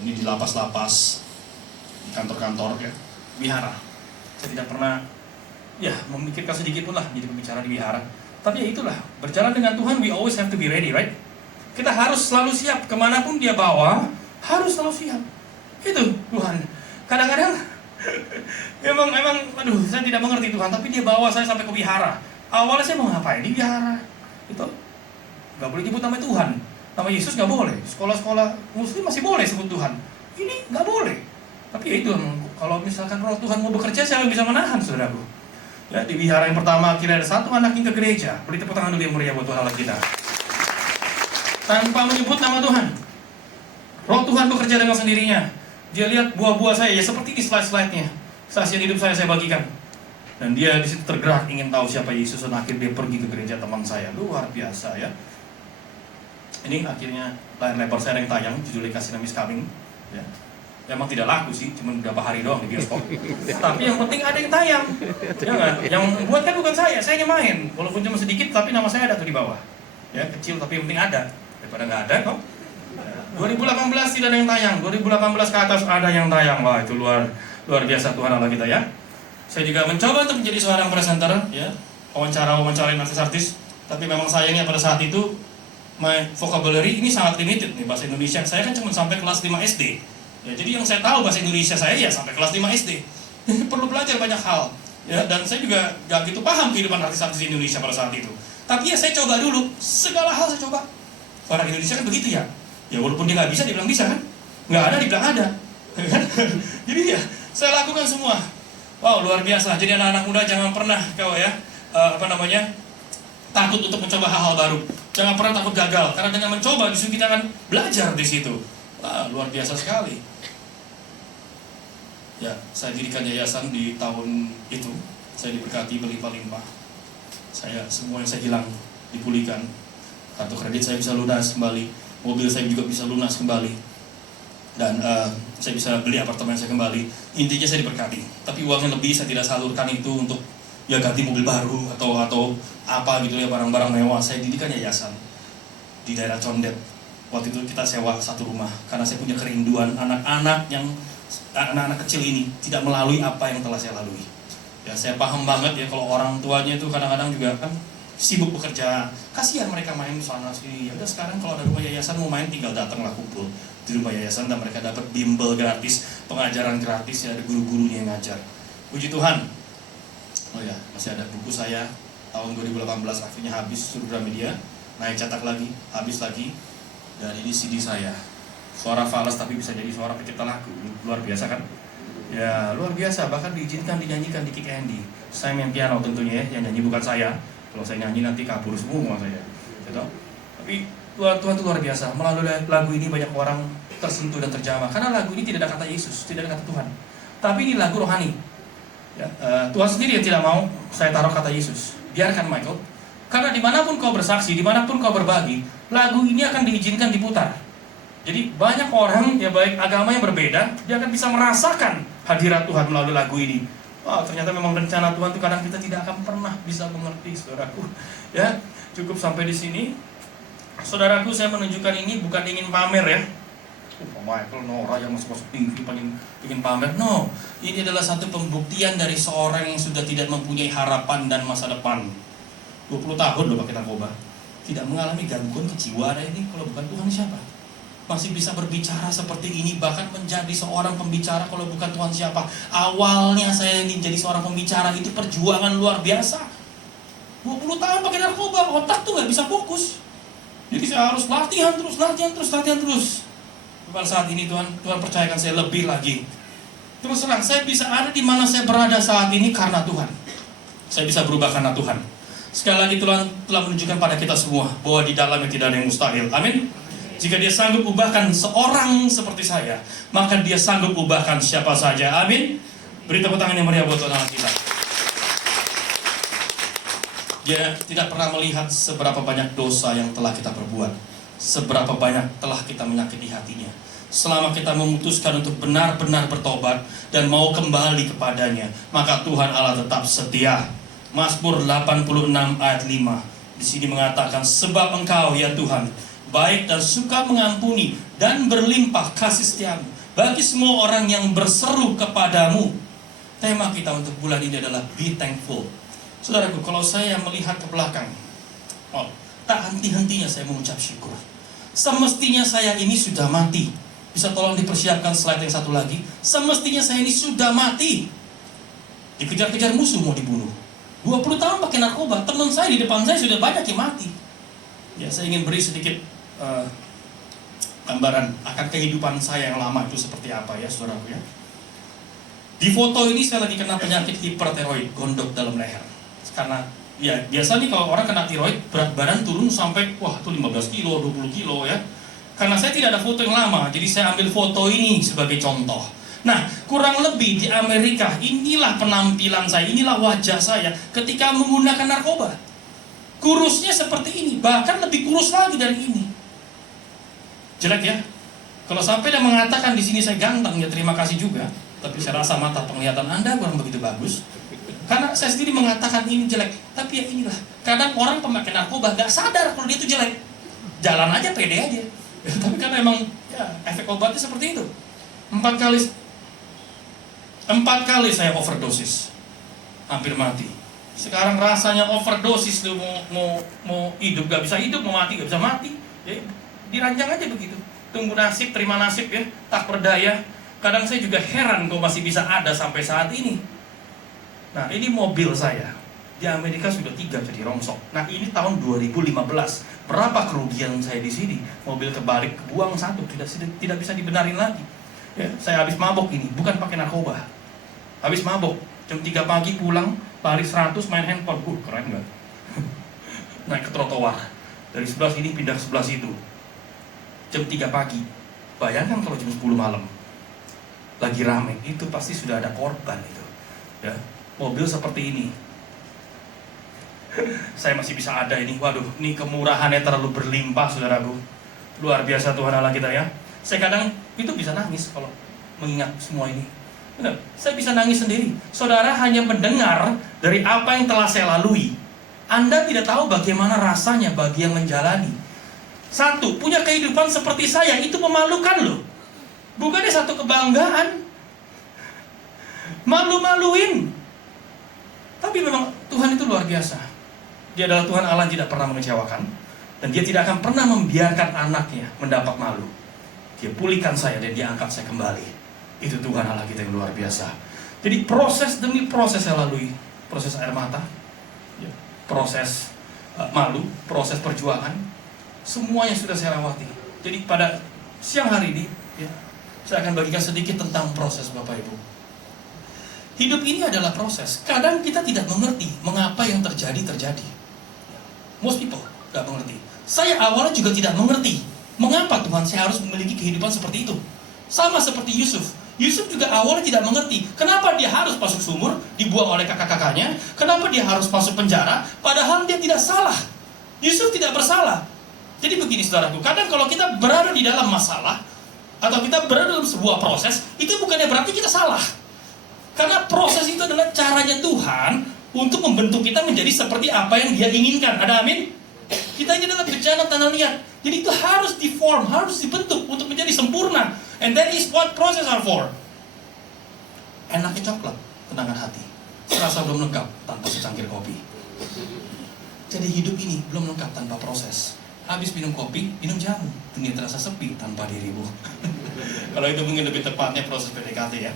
ini di lapas-lapas, di kantor-kantor ya, wihara. Saya tidak pernah ya memikirkan sedikit pun lah jadi pembicara di wihara. Tapi ya itulah, berjalan dengan Tuhan we always have to be ready, right? Kita harus selalu siap, kemanapun Dia bawa, harus selalu siap. Itu Tuhan. Kadang-kadang memang aduh saya tidak mengerti Tuhan, tapi Dia bawa saya sampai ke wihara. Awalnya saya mau ngapain di wihara? Itu nggak boleh nyebut nama Tuhan, nama Yesus nggak boleh. Sekolah-sekolah Muslim masih boleh sebut Tuhan, ini nggak boleh. Tapi ya itu, kalau misalkan Roh Tuhan mau bekerja, siapa yang bisa menahan, saudaraku? Ya, di wihara yang pertama akhirnya ada satu anak yang ke gereja. Beri tepuk tangan dulu yang meriah buat Tuhan Allah kita. Tanpa menyebut nama Tuhan, Roh Tuhan bekerja dengan sendirinya. Dia lihat buah-buah saya, ya seperti di slide-slide-nya. Saksian hidup saya bagikan. Dan dia di situ tergerak ingin tahu siapa Yesus, dan akhirnya dia pergi ke gereja teman saya. Luar biasa ya. Ini akhirnya layar lebar saya yang tayang, judulnya Kasih Namis Coming. Ya. Memang tidak laku sih, cuma beberapa hari doang di bioskop. Tapi yang penting ada yang tayang. Ya kan? Yang buat kan bukan saya hanya main. Walaupun cuma sedikit, tapi nama saya ada tuh di bawah. Ya kecil tapi yang penting ada. Daripada nggak ada kok. 2018 tidak ada yang tayang, 2018 ke atas ada yang tayang. Wah itu luar biasa Tuhan Allah kita ya. Saya juga mencoba untuk menjadi seorang presenter, ya, wawancara-wawancarain artis-artis. Tapi memang sayangnya pada saat itu, my vocabulary ini sangat limited nih bahasa Indonesia. Saya kan cuma sampai kelas 5 SD. Ya, jadi yang saya tahu bahasa Indonesia saya ya sampai kelas 5 SD. Perlu belajar banyak hal. Ya, dan saya juga gak gitu paham kehidupan artis-artis di Indonesia pada saat itu. Tapi ya saya coba dulu, segala hal saya coba. Orang Indonesia kan begitu ya. Ya walaupun dia nggak bisa, dia bilang bisa kan. Nggak ada, dia bilang ada. Jadi ya, saya lakukan semua. Wow, luar biasa. Jadi anak-anak muda jangan pernah kau ya, takut untuk mencoba hal-hal baru. Jangan pernah takut gagal, karena dengan mencoba justru kita akan belajar di situ. Wah, luar biasa sekali. Ya, saya dirikan yayasan di tahun itu. Saya diberkati berlimpah-limpah. Semua yang saya hilang dipulihkan. Kartu kredit saya bisa lunas kembali, mobil saya juga bisa lunas kembali. Dan saya bisa beli apartemen saya kembali. Intinya saya diberkati. Tapi uangnya lebih saya tidak salurkan itu untuk ya ganti mobil baru atau apa gitu ya, barang-barang mewah. Saya dirikan yayasan di daerah Condet. Waktu itu kita sewa satu rumah karena saya punya kerinduan anak-anak kecil ini tidak melalui apa yang telah saya lalui. Ya saya paham banget ya kalau orang tuanya itu kadang-kadang juga kan sibuk bekerja. Kasihan mereka main di sana sini. Ya udah, sekarang kalau ada rumah yayasan mau main tinggal datanglah kumpul di rumah yayasan dan mereka dapat bimbel gratis, pengajaran gratis, ya ada guru-gurunya yang ngajar. Puji Tuhan. Oh ya, masih ada buku saya tahun 2018 akhirnya habis, Suruh Gramedia, naik cetak lagi, habis lagi. Dan ini CD saya. Suara fals tapi bisa jadi suara pencipta lagu. Luar biasa kan? Ya, luar biasa, bahkan diizinkan dinyanyikan di Kick Andy. Saya main piano tentunya ya, yang nyanyi bukan saya. Kalau saya nyanyi nanti kabur semua saya. Gitu. Tapi Tuhan itu luar biasa. Melalui lagu ini banyak orang tersentuh dan terjamah. Karena lagu ini tidak ada kata Yesus, tidak ada kata Tuhan. Tapi ini lagu rohani. Ya, Tuhan sendiri yang tidak mau saya taruh kata Yesus. Biarkan Michael. Karena dimanapun kau bersaksi, dimanapun kau berbagi, lagu ini akan diizinkan diputar. Jadi banyak orang, ya baik agama yang berbeda, dia akan bisa merasakan hadirat Tuhan melalui lagu ini. Wah, ternyata memang rencana Tuhan itu kadang kita tidak akan pernah bisa mengerti, saudaraku. Ya, cukup sampai di sini. Saudaraku, saya menunjukkan ini bukan ingin pamer ya. Michael, Nora yang masuk-masuk TV ingin pamer. No, ini adalah satu pembuktian dari seorang yang sudah tidak mempunyai harapan dan masa depan. 20 tahun loh pakai narkoba. Tidak mengalami gangguan kejiwaan ini, kalau bukan Tuhan siapa? Masih bisa berbicara seperti ini, bahkan menjadi seorang pembicara kalau bukan Tuhan siapa. Awalnya saya ingin jadi seorang pembicara, itu perjuangan luar biasa. 20 tahun pakai narkoba, otak tuh gak bisa fokus. Jadi saya harus latihan terus. Pada saat ini Tuhan percayakan saya lebih lagi. Terus terang, saya bisa ada di mana saya berada saat ini karena Tuhan. Saya bisa berubah karena Tuhan. Sekali lagi Tuhan telah menunjukkan pada kita semua bahwa di dalamnya tidak ada yang mustahil. Amin. Jika Dia sanggup ubahkan seorang seperti saya, maka Dia sanggup ubahkan siapa saja. Amin. Beri tepuk tangan yang meriah buat Tuhan Allah kita. Dia tidak pernah melihat seberapa banyak dosa yang telah kita perbuat, seberapa banyak telah kita menyakiti hatinya. Selama kita memutuskan untuk benar-benar bertobat dan mau kembali kepadanya, maka Tuhan Allah tetap setia. Mazmur 86 ayat 5 di sini mengatakan, sebab Engkau ya Tuhan baik dan suka mengampuni dan berlimpah kasih setiamu bagi semua orang yang berseru kepadamu. Tema kita untuk bulan ini adalah be thankful. Saudaraku, kalau saya melihat ke belakang, tak henti-hentinya saya mengucap syukur. Semestinya saya ini sudah mati. Bisa tolong dipersiapkan slide yang satu lagi. Semestinya saya ini sudah mati. Dikejar-kejar musuh mau dibunuh. 20 tahun pakai narkoba, teman saya di depan saya sudah banyak yang mati. Ya, saya ingin beri sedikit gambaran akan kehidupan saya yang lama itu seperti apa ya, saudaraku ya. Di foto ini saya lagi kena penyakit hipertiroid, gondok dalam leher. Karena ya biasanya kalau orang kena tiroid, berat badan turun sampai itu 15 kilo, 20 kilo ya. Karena saya tidak ada foto yang lama, jadi saya ambil foto ini sebagai contoh. Nah, kurang lebih di Amerika, inilah penampilan saya, inilah wajah saya ketika menggunakan narkoba. Kurusnya seperti ini, bahkan lebih kurus lagi dari ini. Jelek ya? Kalau sampai dia mengatakan di sini saya ganteng, ya terima kasih juga. Tapi saya rasa mata penglihatan Anda kurang begitu bagus. Karena saya sendiri mengatakan ini jelek. Tapi ya inilah, kadang orang pemakai narkoba gak sadar kalau dia itu jelek. Jalan aja, pede aja. Tapi karena emang ya, efek obatnya seperti itu. 4 kali saya overdosis, hampir mati. Sekarang rasanya overdosis, lu mau hidup gak bisa hidup, mau mati gak bisa mati. Jadi diranjang aja begitu. Tunggu nasib, terima nasib ya, tak berdaya. Kadang saya juga heran kok masih bisa ada sampai saat ini. Nah, ini mobil saya. Di Amerika sudah 3 jadi rongsok. Nah, ini tahun 2015. Berapa kerugian saya di sini? Mobil kebalik, kebuang 1, tidak bisa dibenarin lagi. Ya, saya habis mabok ini, bukan pakai narkoba. Habis mabok, jam 3 pagi pulang, lari 100 main handphone. Keren nggak? Naik ke trotoar. Dari sebelah sini pindah ke sebelah situ. Jam 3 pagi. Bayangkan kalau jam 10 malam. Lagi rame, itu pasti sudah ada korban itu. Ya, mobil seperti ini. Saya masih bisa ada ini. Waduh, ini kemurahannya terlalu berlimpah, saudaraku. Luar biasa Tuhan Allah kita ya. Saya kadang itu bisa nangis kalau mengingat semua ini. Benar, saya bisa nangis sendiri. Saudara hanya mendengar dari apa yang telah saya lalui. Anda tidak tahu bagaimana rasanya bagi yang menjalani. 1, punya kehidupan seperti saya, itu memalukan loh. Bukannya satu kebanggaan. Malu-maluin. Tapi memang Tuhan itu luar biasa. Dia adalah Tuhan Allah yang tidak pernah mengecewakan. Dan dia tidak akan pernah membiarkan anaknya mendapat malu. Dia pulihkan saya dan dia angkat saya kembali. Itu Tuhan Allah kita yang luar biasa. Jadi proses demi proses saya lalui. Proses air mata, proses malu, proses perjuangan, semuanya sudah saya lewati. Jadi pada siang hari ini, saya akan bagikan sedikit tentang proses Bapak Ibu. Hidup ini adalah proses. Kadang kita tidak mengerti mengapa yang terjadi. Most people gak mengerti. Saya awalnya juga tidak mengerti mengapa Tuhan saya harus memiliki kehidupan seperti itu. Sama seperti Yusuf. Yusuf juga awalnya tidak mengerti kenapa dia harus masuk sumur, dibuang oleh kakak-kakaknya, kenapa dia harus masuk penjara, padahal dia tidak salah. Yusuf tidak bersalah. Jadi begini saudaraku, kadang kalau kita berada di dalam masalah, atau kita berada dalam sebuah proses, itu bukannya berarti kita salah. Karena proses itu adalah caranya Tuhan untuk membentuk kita menjadi seperti apa yang dia inginkan. Ada amin? Kita ini adalah bejana tanah liat. Jadi itu harus diform, harus dibentuk untuk menjadi sempurna. And that is what process are for. Enaknya coklat, tenangan hati. Serasa belum lengkap tanpa secangkir kopi. Jadi hidup ini belum lengkap tanpa proses. Habis minum kopi, minum jamu. Dunia terasa sepi tanpa dirimu. Kalau itu mungkin lebih tepatnya proses PDKT ya.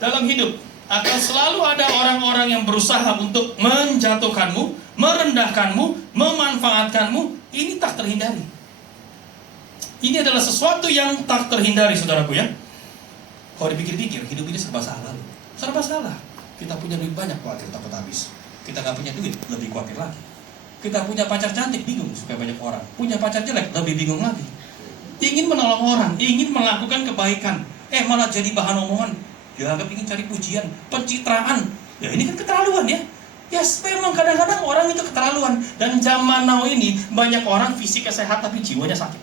Dalam hidup akan selalu ada orang-orang yang berusaha untuk menjatuhkanmu, merendahkanmu, memanfaatkanmu. Ini tak terhindari. Ini adalah sesuatu yang tak terhindari, saudaraku ya. Kalau dipikir-pikir, hidup ini serba salah. Serba salah. Kita punya duit banyak, khawatir takut habis. Kita nggak punya duit, lebih khawatir lagi. Kita punya pacar cantik, bingung supaya banyak orang. Punya pacar jelek, lebih bingung lagi. Ingin menolong orang, ingin melakukan kebaikan, malah jadi bahan omongan. Dianggap ingin cari pujian, pencitraan. Ya ini kan keterlaluan ya. Yes, memang kadang-kadang orang itu keterlaluan. Dan zaman now ini, banyak orang fisiknya sehat tapi jiwanya sakit.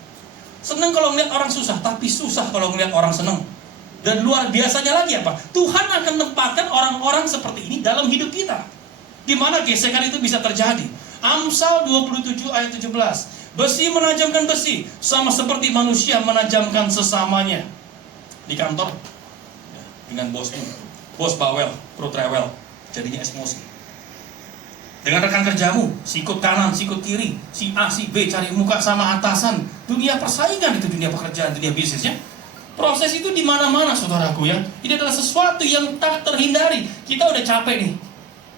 Senang kalau melihat orang susah, tapi susah kalau melihat orang senang. Dan luar biasanya lagi apa? Tuhan akan tempatkan orang-orang seperti ini dalam hidup kita. Di mana gesekan itu bisa terjadi. Amsal 27 ayat 17. Besi menajamkan besi, sama seperti manusia menajamkan sesamanya. Di kantor, dengan bosmu, bos bawel, perut rewel, jadinya emosi. Dengan rekan kerjamu, sikut kanan, sikut kiri, si A, si B, cari muka sama atasan. Dunia persaingan itu, dunia pekerjaan, dunia bisnisnya. Proses itu di mana-mana, saudaraku ya. Ini adalah sesuatu yang tak terhindari. Kita udah capek nih,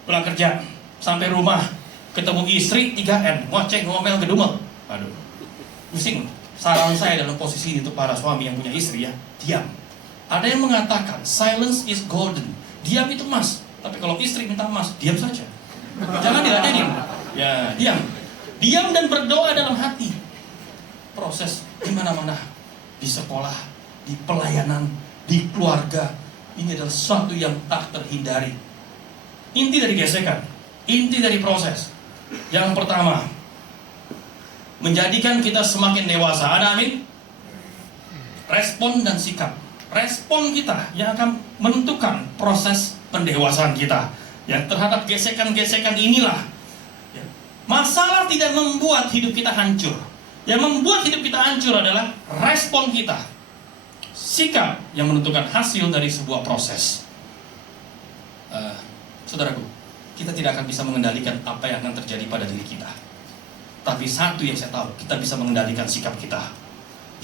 pulang kerja, sampai rumah, ketemu istri, 3N, ngoceh, ngomel, gedumel. Aduh, pusing. Saran saya dalam posisi ini untuk para suami yang punya istri ya, diam. Ada yang mengatakan, silence is golden. Diam itu emas. Tapi kalau istri minta emas, diam saja. Jangan diladenin. Ya, diam. Diam dan berdoa dalam hati. Proses di mana-mana. Di sekolah, di pelayanan, di keluarga. Ini adalah sesuatu yang tak terhindari. Inti dari gesekan, inti dari proses. Yang pertama, menjadikan kita semakin dewasa. Ada amin? Respon dan sikap. Respon kita yang akan menentukan proses pendewasaan kita. Ya, terhadap gesekan-gesekan inilah ya. Masalah tidak membuat hidup kita hancur. Yang membuat hidup kita hancur adalah respon kita. Sikap yang menentukan hasil dari sebuah proses. Saudaraku, kita tidak akan bisa mengendalikan apa yang akan terjadi pada diri kita. Tapi satu yang saya tahu, kita bisa mengendalikan sikap kita.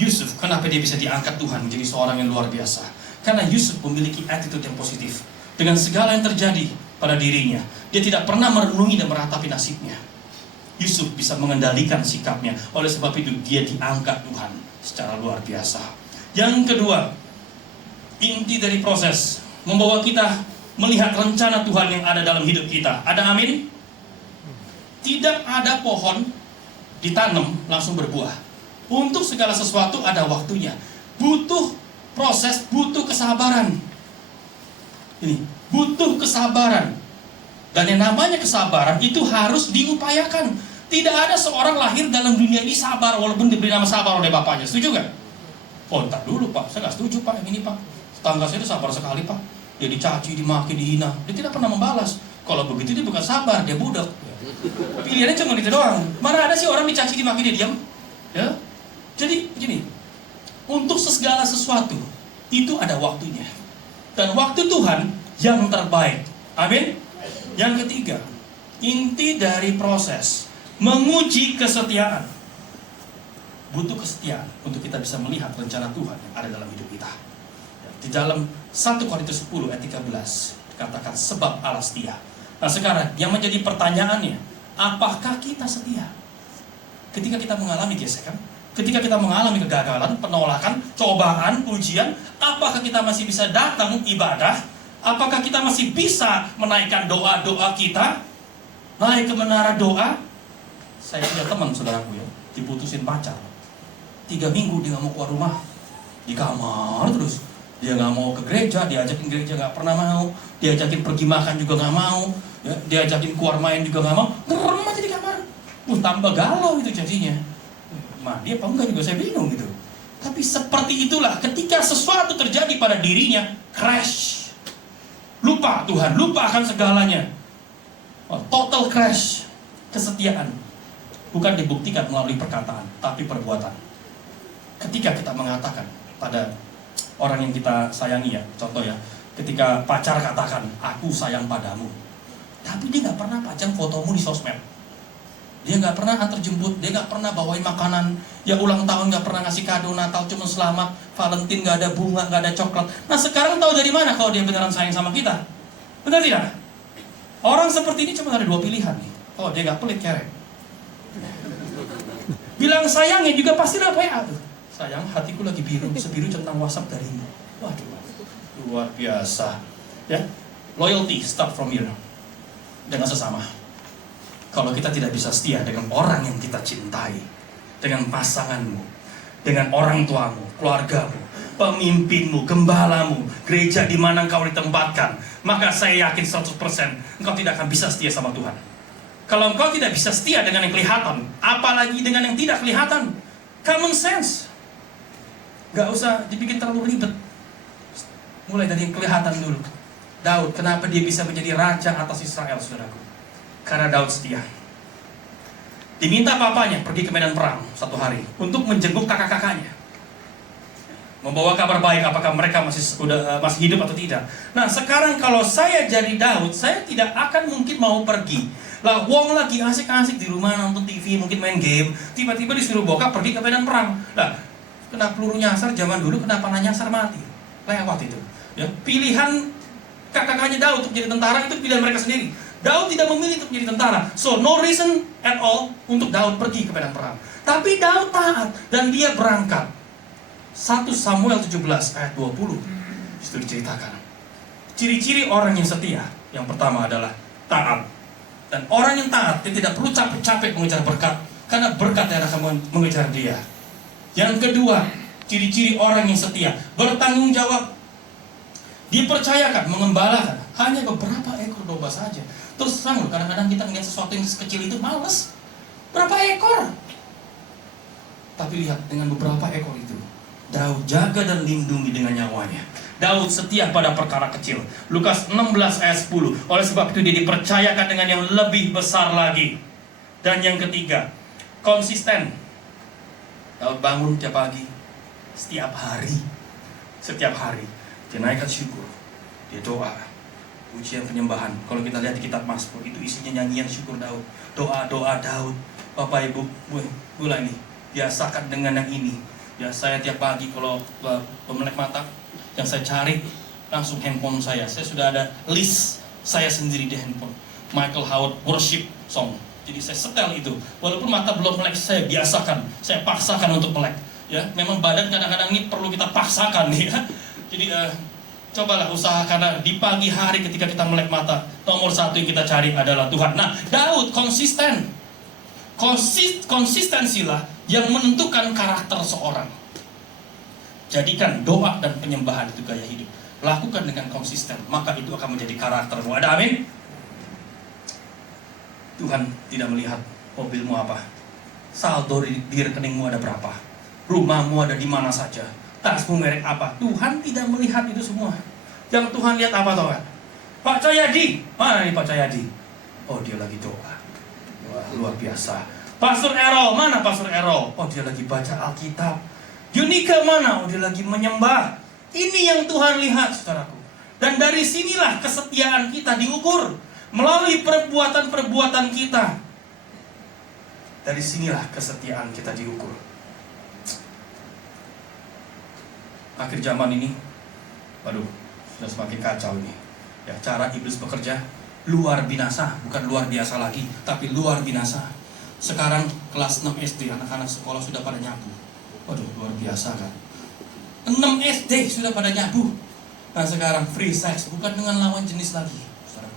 Yusuf, kenapa dia bisa diangkat Tuhan menjadi seorang yang luar biasa? Karena Yusuf memiliki attitude yang positif. Dengan segala yang terjadi pada dirinya, dia tidak pernah merenungi dan meratapi nasibnya. Yusuf bisa mengendalikan sikapnya. Oleh sebab itu dia diangkat Tuhan secara luar biasa. Yang kedua, inti dari proses membawa kita melihat rencana Tuhan yang ada dalam hidup kita. Ada amin? Tidak ada pohon ditanam langsung berbuah. Untuk segala sesuatu ada waktunya. Butuh proses, butuh kesabaran. Ini, butuh kesabaran. Dan yang namanya kesabaran itu harus diupayakan. Tidak ada seorang lahir dalam dunia ini sabar walaupun diberi nama sabar oleh bapaknya. Setuju gak? Oh, entar dulu pak, saya gak setuju pak yang ini pak. Tetangga saya itu sabar sekali pak. Dia dicaci, dimaki, dihina. Dia tidak pernah membalas. Kalau begitu dia bukan sabar, dia budak. Pilihannya cuma itu doang. Mana ada sih orang dicaci, dimaki, dia diam? Ya? Jadi begini, untuk segala sesuatu itu ada waktunya. Dan waktu Tuhan yang terbaik. Amin. Yang ketiga, Inti dari proses menguji kesetiaan, butuh kesetiaan untuk kita bisa melihat rencana Tuhan yang ada dalam hidup kita. Di dalam 1 Korintus 10 ayat 13 dikatakan sebab Allah setia. Nah sekarang yang menjadi pertanyaannya, apakah kita setia? Ketika kita mengalami gesekan, ketika kita mengalami kegagalan, penolakan, cobaan, ujian, apakah kita masih bisa datang ibadah? Apakah kita masih bisa menaikkan doa-doa kita? Naik ke menara doa? Saya punya teman, saudaraku ya, diputusin pacar. 3 minggu dia gak mau keluar rumah, di kamar terus. Dia gak mau ke gereja, diajakin gereja gak pernah mau, diajakin pergi makan juga gak mau, ya, diajakin keluar main juga gak mau, ngerem aja di kamar. Tambah galau itu jadinya. Mandi apa enggak juga saya bingung gitu. Tapi seperti itulah ketika sesuatu terjadi pada dirinya, crash. Lupa Tuhan, lupa akan segalanya. Total crash. Kesetiaan bukan dibuktikan melalui perkataan, tapi perbuatan. Ketika kita mengatakan pada orang yang kita sayangi ya, contoh ya, ketika pacar katakan, aku sayang padamu, tapi dia gak pernah pajang fotomu di sosmed. Dia gak pernah antar jemput, dia gak pernah bawain makanan, ya ulang tahun gak pernah ngasih kado, Natal cuma selamat, Valentine gak ada bunga, gak ada coklat. Nah sekarang tahu dari mana kalau dia beneran sayang sama kita? Benar tidak? Orang seperti ini cuma ada 2 pilihan nih. Oh dia gak pelit keren. Bilang sayangnya juga pasti ada PA tuh. Sayang, hatiku lagi biru, sebiru centang WhatsApp darimu. Waduh, luar biasa. Ya, loyalty start from here. Dengan sesama. Kalau kita tidak bisa setia dengan orang yang kita cintai, dengan pasanganmu, dengan orang tuamu, keluargamu, pemimpinmu, gembalamu, gereja di mana engkau ditempatkan, maka saya yakin 100% engkau tidak akan bisa setia sama Tuhan. Kalau engkau tidak bisa setia dengan yang kelihatan, apalagi dengan yang tidak kelihatan, common sense. Gak usah dibikin terlalu ribet. Mulai dari yang kelihatan dulu. Daud, kenapa dia bisa menjadi raja atas Israel, saudaraku? Karena Daud setia. Diminta papanya pergi ke medan perang satu hari untuk menjenguk kakak-kakaknya, membawa kabar baik apakah mereka masih hidup atau tidak. Nah sekarang kalau saya jadi Daud, saya tidak akan mungkin mau pergi. Lah wong lagi asik-asik di rumah nonton TV, mungkin main game, tiba-tiba disuruh bokap pergi ke medan perang. Lah kena peluru nyasar zaman dulu, kenapa nyasar mati? Lewat itu. Ya, pilihan kakak-kakaknya Daud untuk jadi tentara itu pilihan mereka sendiri. Daud tidak memilih untuk menjadi tentara. So no reason at all untuk Daud pergi ke medan perang. Tapi Daud taat dan dia berangkat. 1 Samuel 17 ayat 20 itu diceritakan. Ciri-ciri orang yang setia, yang pertama adalah taat. Dan orang yang taat, dia tidak perlu capek-capek mengejar berkat, karena berkat yang akan mengejar dia. Yang kedua, ciri-ciri orang yang setia, bertanggung jawab. Dipercayakan, mengembalakan hanya beberapa ekor domba saja. Terus terang, kadang-kadang kita melihat sesuatu yang sekecil itu males. Berapa ekor? Tapi lihat, dengan beberapa ekor itu, Daud jaga dan lindungi dengan nyawanya. Daud setia pada perkara kecil. Lukas 16 ayat 10. Oleh sebab itu dia dipercayakan dengan yang lebih besar lagi. Dan yang ketiga, konsisten. Daud bangun tiap pagi, setiap hari. Setiap hari dia naikkan syukur, dia doa, pujian penyembahan. Kalau kita lihat di kitab Mazmur, itu isinya nyanyian syukur Daud, doa-doa Daud. Bapak Ibu, mulai nih, biasakan dengan yang ini. Ya saya tiap pagi kalau melek mata, yang saya cari langsung handphone saya. Saya sudah ada list saya sendiri di handphone, Michael Howard worship song. Jadi saya setel itu, walaupun mata belum melek, saya biasakan, saya paksakan untuk melek. Ya, memang badan kadang-kadang ini perlu kita paksakan nih ya. Jadi cobalah usaha, karena di pagi hari ketika kita melek mata, nomor 1 yang kita cari adalah Tuhan. Nah, Daud konsisten. Konsistensilah yang menentukan karakter seorang. Jadikan doa dan penyembahan itu gaya hidup. Lakukan dengan konsisten, maka itu akan menjadi karaktermu. Ada amin? Tuhan tidak melihat mobilmu apa, saldo di rekeningmu ada berapa, rumahmu ada di mana saja, tasmu merek apa. Tuhan tidak melihat itu semua. Yang Tuhan lihat apa, tahu kan? Pak Cahyadi, mana nih Pak Cahyadi? Oh dia lagi doa. Wah, luar biasa. Pastor Errol, mana Pastor Errol? Oh dia lagi baca Alkitab. Yunika mana? Oh dia lagi menyembah. Ini yang Tuhan lihat, saudaraku. Dan dari sinilah kesetiaan kita diukur. melalui perbuatan-perbuatan kita. Dari sinilah kesetiaan kita diukur. Akhir zaman ini, waduh, sudah semakin kacau ini. Ya, cara iblis bekerja luar binasa, bukan luar biasa lagi, tapi luar binasa. Sekarang kelas 6 SD, anak-anak sekolah sudah pada nyabu. Waduh, luar biasa kan. 6 SD sudah pada nyabu. Nah sekarang free sex, bukan dengan lawan jenis lagi,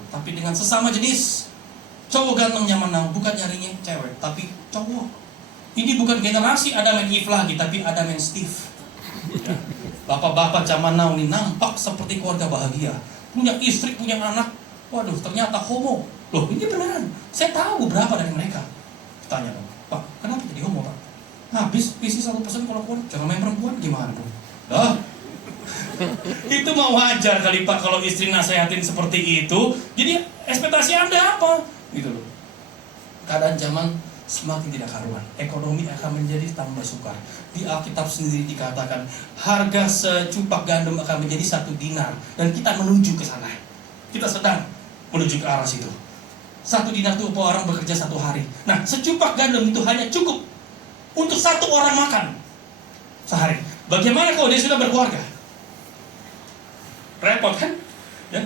tapi dengan sesama jenis. Cowok ganteng nyaman now, bukan nyarinya cewek, tapi cowok. Ini bukan generasi Adam and Eve lagi, tapi Adam and Steve. Ya. Bapak-bapak zaman now ini nampak seperti keluarga bahagia, punya istri, punya anak. Waduh, ternyata homo. Loh, ini beneran. Saya tahu beberapa dari mereka. Tanya, Pak, kenapa jadi homo, Pak? Habis, visi selalu pesan kalau keluar, jangan main perempuan, gimana dong? Dah. Itu mau wajar kali Pak kalau istri nasihatin seperti itu. Jadi ekspektasi Anda apa? Gitu loh. Keadaan zaman semakin tidak karuan, ekonomi akan menjadi tambah sukar. Di Alkitab sendiri dikatakan harga secupak gandum akan menjadi 1 dinar. Dan kita menuju ke sana. Kita sedang menuju ke arah situ. 1 dinar itu orang bekerja 1 hari. Nah, secupak gandum itu hanya cukup untuk 1 orang makan sehari. Bagaimana kalau dia sudah berkeluarga? Repot kan? Ya.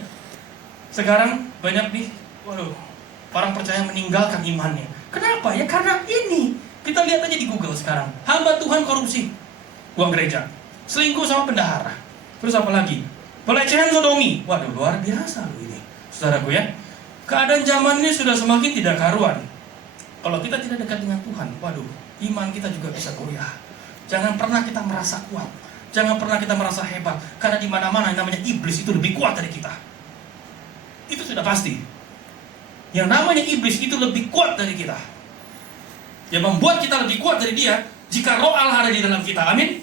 Sekarang banyak nih, waduh, orang percaya meninggalkan imannya. Kenapa? Ya karena ini. Kita lihat aja di Google sekarang. Hamba Tuhan korupsi uang gereja, selingkuh sama bendahara. Terus apa lagi? Pelecehan sodomi. Waduh, luar biasa loh ini, saudaraku ya. Keadaan zaman ini sudah semakin tidak karuan. Kalau kita tidak dekat dengan Tuhan, waduh, iman kita juga bisa goyah. Jangan pernah kita merasa kuat. Jangan pernah kita merasa hebat, karena di mana-mana yang namanya iblis itu lebih kuat dari kita. Itu sudah pasti. Yang namanya iblis itu lebih kuat dari kita. Yang membuat kita lebih kuat dari dia, jika roh Allah ada di dalam kita. Amin.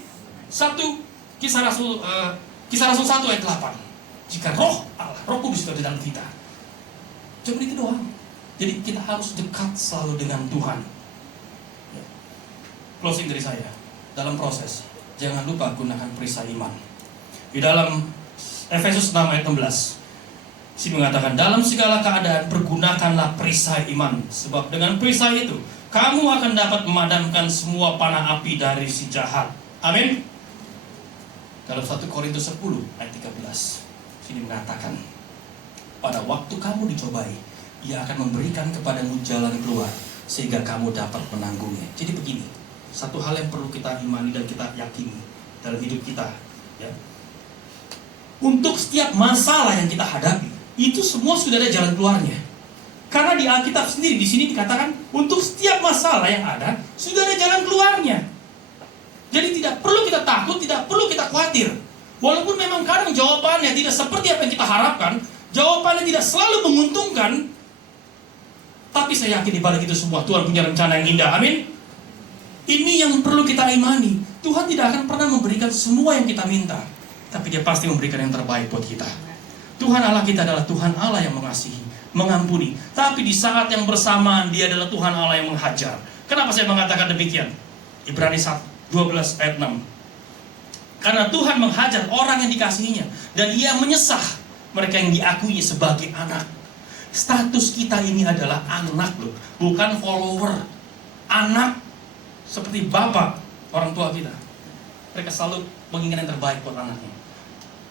Kisah Rasul 1 ayat 8. Jika roh Allah, roh kudus itu ada di dalam kita. Cuma itu doang. Jadi kita harus dekat selalu dengan Tuhan. Closing dari saya. Dalam proses, jangan lupa gunakan perisai iman. Di dalam Efesus 6 ayat 16, sini mengatakan, dalam segala keadaan pergunakanlah perisai iman, sebab dengan perisai itu kamu akan dapat memadamkan semua panah api dari si jahat. Amin. Dalam 1 Korintus 10 ayat 13, sini mengatakan, pada waktu kamu dicobai, ia akan memberikan kepadamu jalan keluar, sehingga kamu dapat menanggungnya. Jadi begini, satu hal yang perlu kita imani dan kita yakini dalam hidup kita, ya. Untuk setiap masalah yang kita hadapi, itu semua sudah ada jalan keluarnya. Karena di Alkitab sendiri di sini dikatakan untuk setiap masalah yang ada sudah ada jalan keluarnya. Jadi tidak perlu kita takut, tidak perlu kita khawatir. Walaupun memang kadang jawabannya tidak seperti apa yang kita harapkan, jawabannya tidak selalu menguntungkan, tapi saya yakin di balik itu semua Tuhan punya rencana yang indah. Amin. Ini yang perlu kita imani. Tuhan tidak akan pernah memberikan semua yang kita minta, tapi Dia pasti memberikan yang terbaik buat kita. Tuhan Allah kita adalah Tuhan Allah yang mengasihi, mengampuni, tapi di saat yang bersamaan Dia adalah Tuhan Allah yang menghajar. Kenapa saya mengatakan demikian? Ibrani 12 ayat 6. Karena Tuhan menghajar orang yang dikasihinya, dan Ia menyesah mereka yang diakuinya sebagai anak. Status kita ini adalah anak loh, bukan follower. Anak. Seperti bapak, orang tua kita, mereka selalu menginginkan yang terbaik buat anaknya.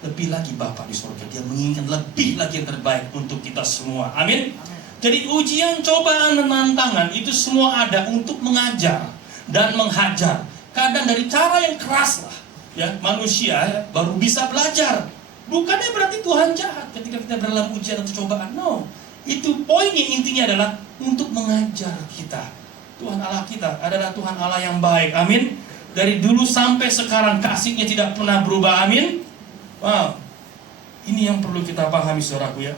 Lebih lagi Bapak di surga, Dia menginginkan lebih lagi yang terbaik untuk kita semua. Amin. Jadi ujian, cobaan, dan tantangan itu semua ada untuk mengajar dan menghajar. Kadang dari cara yang keras lah, ya, manusia baru bisa belajar. Bukannya berarti Tuhan jahat ketika kita dalam ujian atau cobaan. No, itu poinnya, intinya adalah untuk mengajar kita. Tuhan Allah kita adalah Tuhan Allah yang baik. Amin. Dari dulu sampai sekarang kasih-Nya tidak pernah berubah. Amin. Wow. Ini yang perlu kita pahami, saudaraku ya.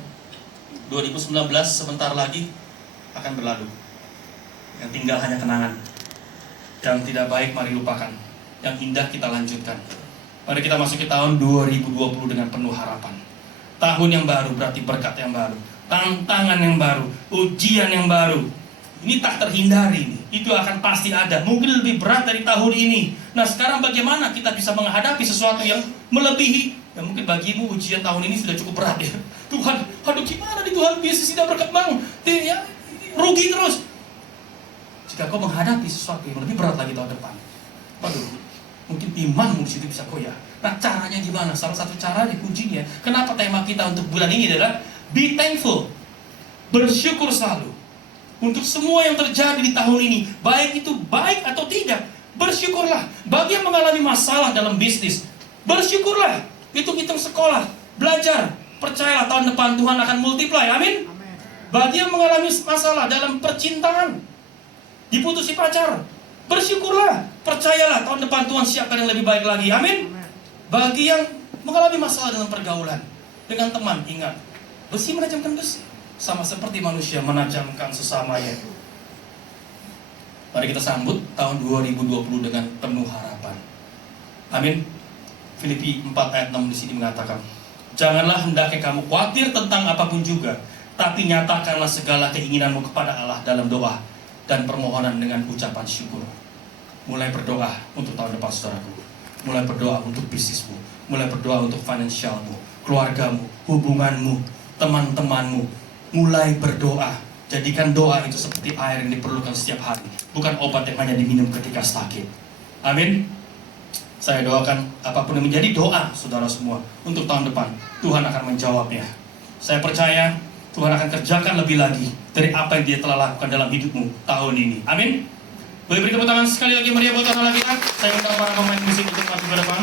2019 sebentar lagi akan berlalu. Yang tinggal hanya kenangan. Yang tidak baik mari lupakan. Yang indah kita lanjutkan. Mari kita masuk ke tahun 2020 dengan penuh harapan. Tahun yang baru berarti berkat yang baru, tantangan yang baru, ujian yang baru. Ini tak terhindari, itu akan pasti ada. Mungkin lebih berat dari tahun ini. Nah sekarang bagaimana kita bisa menghadapi sesuatu yang melebihi? Ya mungkin bagimu ujian tahun ini sudah cukup berat ya. Tuhan, aduh gimana nih Tuhan bisnis tidak berkembang, rugi terus. Jika kau menghadapi sesuatu yang lebih berat lagi tahun depan, waduh, mungkin imanmu di situ bisa goyah. Nah, caranya gimana? Salah satu caranya, kuncinya, kenapa tema kita untuk bulan ini adalah be thankful, bersyukur selalu untuk semua yang terjadi di tahun ini, baik itu baik atau tidak. Bersyukurlah. Bagi yang mengalami masalah dalam bisnis, bersyukurlah. Hitung-hitung sekolah, belajar, percayalah tahun depan Tuhan akan multiply. Amin. Bagi yang mengalami masalah dalam percintaan, diputusi pacar, bersyukurlah. Percayalah tahun depan Tuhan siapkan yang lebih baik lagi. Amin. Bagi yang mengalami masalah dalam pergaulan dengan teman, ingat, besi menajamkan besi, sama seperti manusia menajamkan sesamanya. Mari kita sambut tahun 2020 dengan penuh harapan. Amin. Filipi 4 ayat 6 di sini mengatakan, janganlah hendaknya kamu khawatir tentang apapun juga, tapi nyatakanlah segala keinginanmu kepada Allah dalam doa dan permohonan dengan ucapan syukur. Mulai berdoa untuk tahun depan, saudaraku. Mulai berdoa untuk bisnismu, mulai berdoa untuk finansialmu, keluargamu, hubunganmu, teman-temanmu. Mulai berdoa. Jadikan doa itu seperti air yang diperlukan setiap hari, bukan obat yang hanya diminum ketika sakit. Amin. Saya doakan apapun yang menjadi doa saudara semua untuk tahun depan, Tuhan akan menjawabnya. Saya percaya Tuhan akan kerjakan lebih lagi dari apa yang Dia telah lakukan dalam hidupmu tahun ini. Amin. Boleh beri tepuk tangan sekali lagi meriah buat Tuhan kita. Saya minta para pemain musik untuk maju ke depan.